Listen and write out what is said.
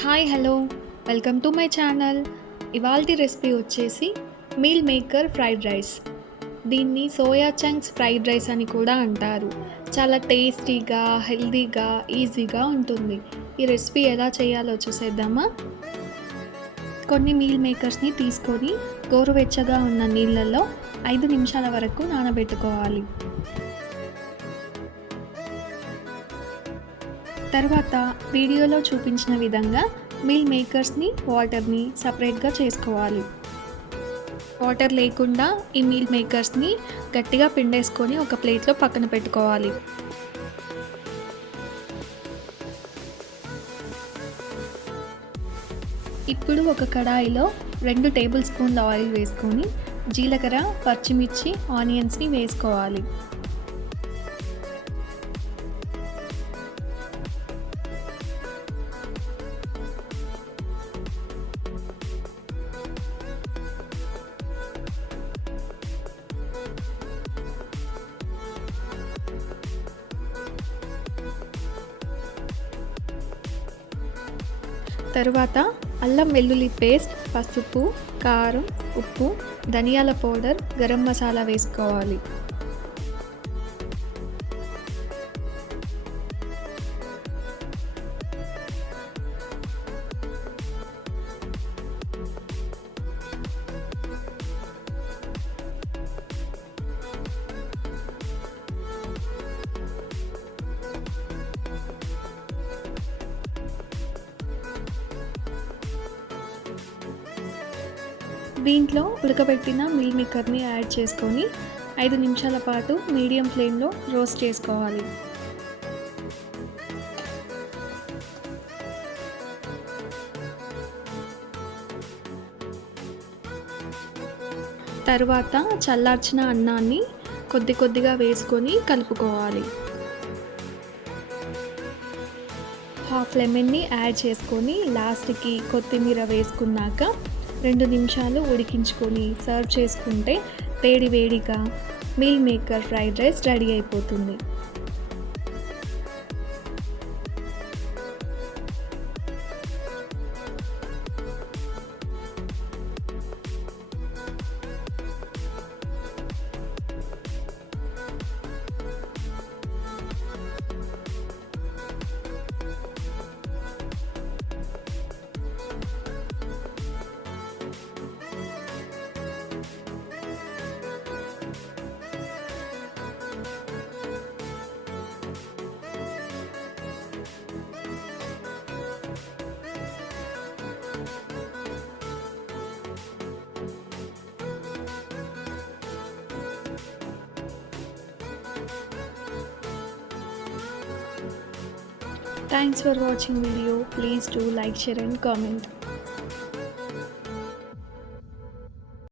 Hi hello welcome to my channel. ఇవాల్టి recipe వచ్చేసి meal maker fried rice. దీన్ని soya chunks fried rice అని కూడా అంటారు. చాలా టేస్టీగా, హెల్తీగా, ఈజీగా ఉంటుంది. ఈ రెసిపీ ఎలా చేయాలో చూసేద్దామా? కొన్ని మీల్ మేకర్స్ని తీసుకొని గోరువెచ్చగా ఉన్న నీళ్ళల్లో 5 నిమిషాల వరకు నానబెట్టుకోవాలి. తర్వాత వీడియోలో చూపించిన విధంగా మీల్ మేకర్స్ని వాటర్ని సపరేట్గా చేసుకోవాలి. వాటర్ లేకుండా ఈ మీల్ మేకర్స్ని గట్టిగా పిండేసుకొని ఒక ప్లేట్లో పక్కన పెట్టుకోవాలి. ఇప్పుడు ఒక కడాయిలో 2 టేబుల్ స్పూన్ల ఆయిల్ వేసుకొని జీలకర్ర, పచ్చిమిర్చి, ఆనియన్స్ని వేసుకోవాలి. తరువాత అల్లం వెల్లుల్లి పేస్ట్, పసుపు, కారం, ఉప్పు, ధనియాల పౌడర్, గరం మసాలా వేసుకోవాలి. దీంట్లో ఉడకబెట్టిన మీల్ మేకర్ని యాడ్ చేసుకొని 5 నిమిషాల పాటు మీడియం ఫ్లేమ్లో రోస్ట్ చేసుకోవాలి. తరువాత చల్లార్చిన అన్నాన్ని కొద్ది కొద్దిగా వేసుకొని కలుపుకోవాలి. హాఫ్ లెమన్ని యాడ్ చేసుకొని లాస్ట్కి కొత్తిమీర వేసుకున్నాక 2 నిమిషాలు ఉడికించుకొని సర్వ్ చేసుకుంటే వేడి వేడిగా meal maker fried rice ready అయిపోతుంది. Thanks for watching video. Please do like, share and comment.